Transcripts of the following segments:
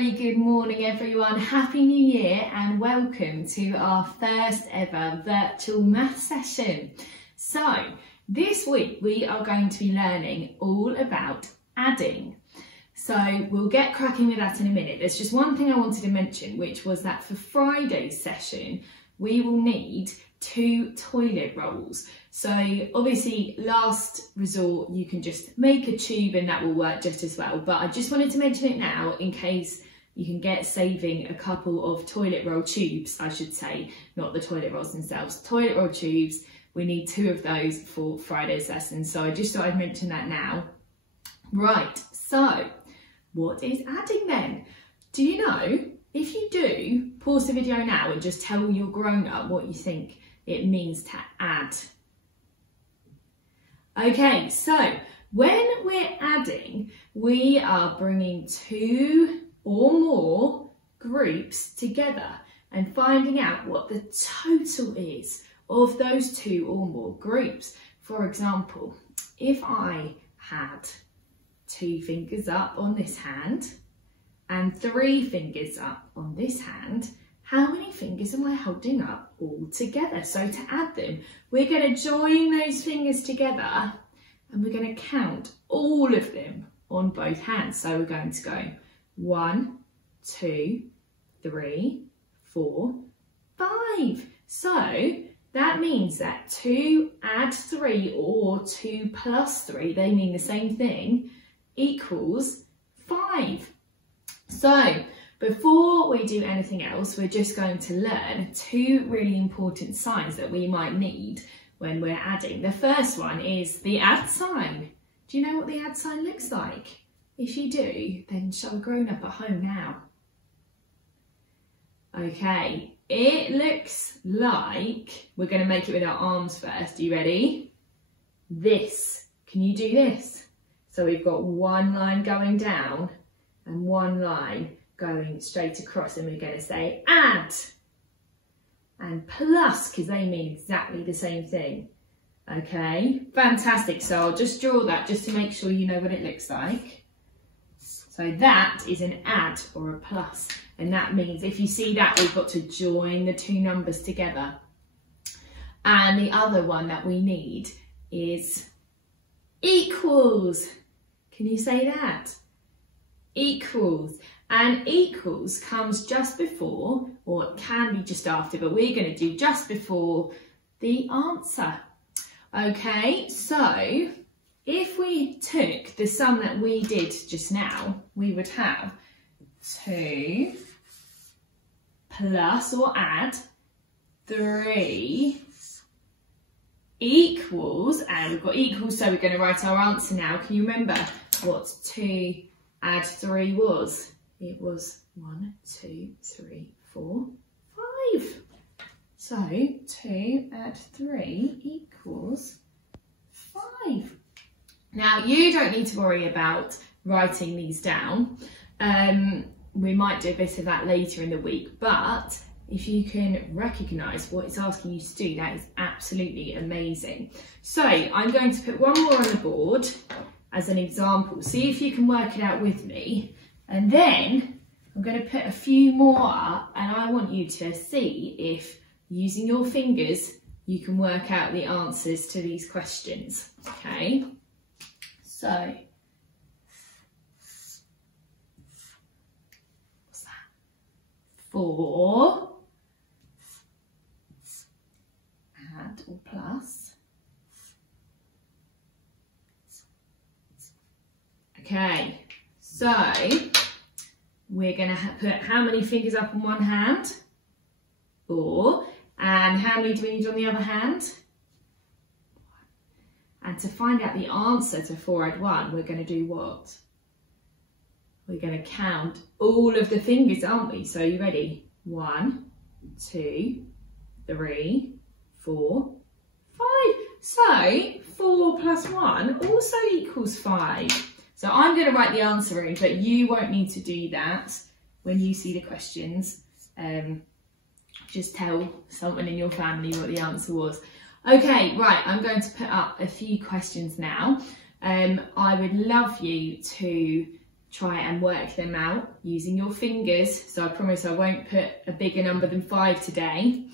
very good morning everyone. Happy New Year and welcome to our first ever virtual math session. So this week we are going to be learning all about adding. So we'll get cracking with that in a minute. There's just one thing I wanted to mention, which was that for Friday's session we will need 2 toilet rolls. So obviously last resort you can just make a tube and that will work just as well, but I just wanted to mention it now in case you can get saving a couple of toilet roll tubes, I should say, not the toilet rolls themselves. Toilet roll tubes, we need 2 of those for Friday's lesson, so I just thought I'd mention that now. Right, so what is adding then? Do you know? If you do, pause the video now and just tell your grown-up what you think it means to add. Okay, so when we're adding, we are bringing 2 or more groups together and finding out what the total is of those 2 or more groups. For example, if I had 2 fingers up on this hand and 3 fingers up on this hand, how many fingers am I holding up all together? So to add them, we're going to join those fingers together and we're going to count all of them on both hands. So we're going to go 1, 2, 3, 4, 5. So that means that 2 add 3 or 2 plus 3, they mean the same thing, equals 5. So before we do anything else, we're just going to learn 2 really important signs that we might need when we're adding. The first one is the add sign. Do you know what the add sign looks like? If you do, then show a grown-up at home now. Okay, it looks like, we're going to make it with our arms first. Are you ready? This. Can you do this? So we've got one line going down and one line going straight across, and we're going to say add and plus, because they mean exactly the same thing. Okay, fantastic. So I'll just draw that just to make sure you know what it looks like. So that is an add or a plus, and that means if you see that, we've got to join the 2 numbers together. And the other one that we need is equals. Can you say that? Equals. And equals comes just before, or it can be just after, but we're going to do just before the answer. Okay, so if we took the sum that we did just now, we would have 2 plus or add 3 equals, and we've got equals, so we're going to write our answer now. Can you remember what 2 add 3 was? It was 1, 2, 3, 4, 5. So 2 add 3 equals 5. Now you don't need to worry about writing these down. We might do a bit of that later in the week, but if you can recognise what it's asking you to do, that is absolutely amazing. So I'm going to put one more on the board as an example. See if you can work it out with me. And then I'm going to put a few more up, and I want you to see if, using your fingers, you can work out the answers to these questions. Okay, so what's that? 4, add or plus. Okay, so we're going to put how many fingers up on one hand? 4. And how many do we need on the other hand? 1. And to find out the answer to 4 add 1, we're going to do what? We're going to count all of the fingers, aren't we? So are you ready? 1, 2, 3, 4, 5. So 4 plus 1 also equals 5. So I'm going to write the answer in, but you won't need to do that when you see the questions. Just tell someone in your family what the answer was. Okay, right, I'm going to put up a few questions now. I would love you to try and work them out using your fingers. So I promise I won't put a bigger number than 5 today.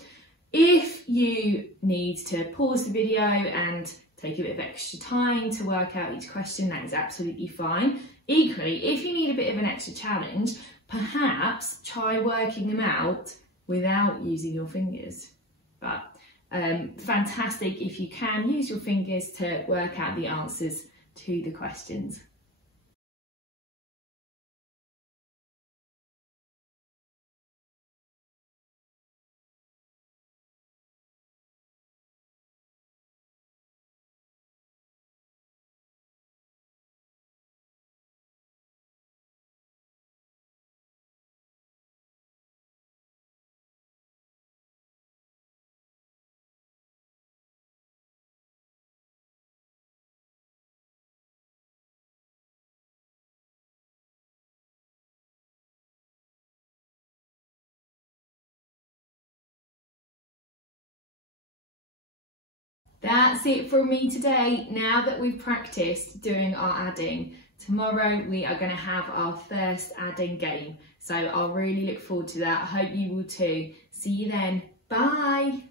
If you need to pause the video and take a bit of extra time to work out each question, that is absolutely fine. Equally, if you need a bit of an extra challenge, perhaps try working them out without using your fingers. But fantastic if you can use your fingers to work out the answers to the questions. That's it from me today. Now that we've practiced doing our adding, tomorrow we are going to have our first adding game. So I'll really look forward to that. I hope you will too. See you then. Bye.